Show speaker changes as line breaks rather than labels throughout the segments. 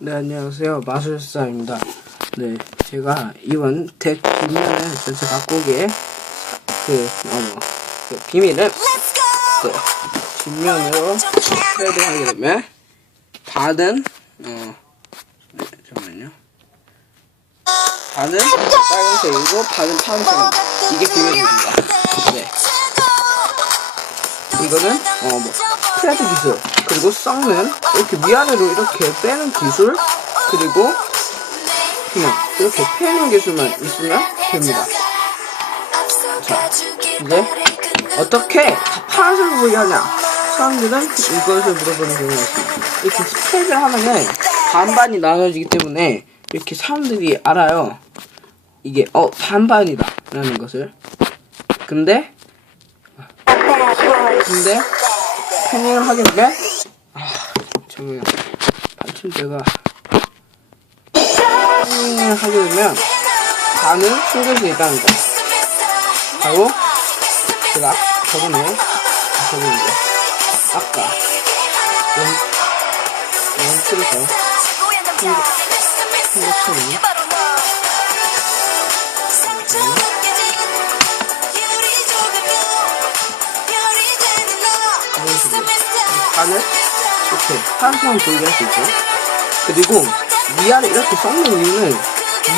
네, 안녕하세요. 마술사입니다. 네, 제가 이번 덱 뒷면을 전체 바꾸기에 사- 그, 어, 그 비밀을 그 뒷면으로 트레이딩하게 되면 받은, 어, 네, 잠깐만요. 받은 빨간색이고 받은 파란색입니다. 이게 비밀입니다. 네. 이거는 어 뭐 프레드 기술 그리고 썩는 이렇게 위아래로 이렇게 빼는 기술 그리고 그냥 이렇게 패는 기술만 있으면 됩니다. 자 이제 어떻게 다 파란색을 보게 하냐? 사람들은 이것을 물어보는 경우가 있습니다. 이렇게 스프레이를 하면은 반반이 나눠지기 때문에 이렇게 사람들이 알아요. 이게 어 반반이다 라는 것을. 근데 근데 하게 되면 아 잠깐만요. 받침대가 패닝을 하게 되면 반은 숨길 수 있다는 거. 바로 제가 저번에 저번에 아까 원 원틀에서 한 것처럼 이런 식으로 반을 이렇게 파란색을 보이게 할 수 있죠? 그리고 위아래 이렇게 썩는 이유는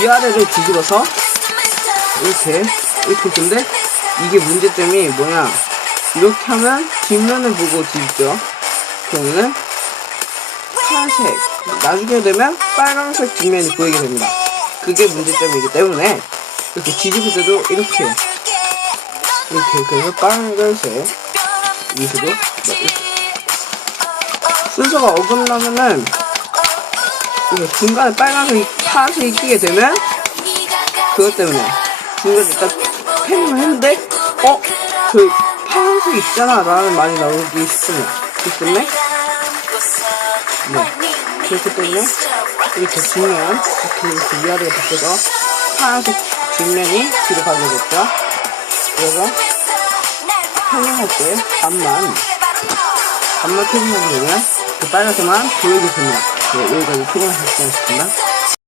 위아래를 뒤집어서 이렇게 이렇게 근데 이게 문제점이 뭐냐? 이렇게 하면 뒷면을 보고 뒤집죠? 그러면은 파란색 나중에 되면 빨간색 뒷면이 보이게 됩니다. 그게 문제점이기 때문에 이렇게 뒤집을 때도 이렇게. 이렇게 그래서 빨간색 위주로 네, 순서가 어긋나면은 이게 중간에 빨간색이 파란색이 끼게 되면 그것 때문에. 중간에 일단 패닝을 했는데 어? 그 파란색 있잖아 라는 말이 나오기 쉽습니다 그렇기 때문에? 네. 그렇기 때문에 이렇게 뒷면 이렇게, 이렇게 위아래가 바뀌어서 파란색 뒷면이 뒤로 가게 됐죠. 그래서 패닝할 때 반만. 반만 패닝하게 되면 그 빨간색만 됩니다. 네, 여기까지 했습니다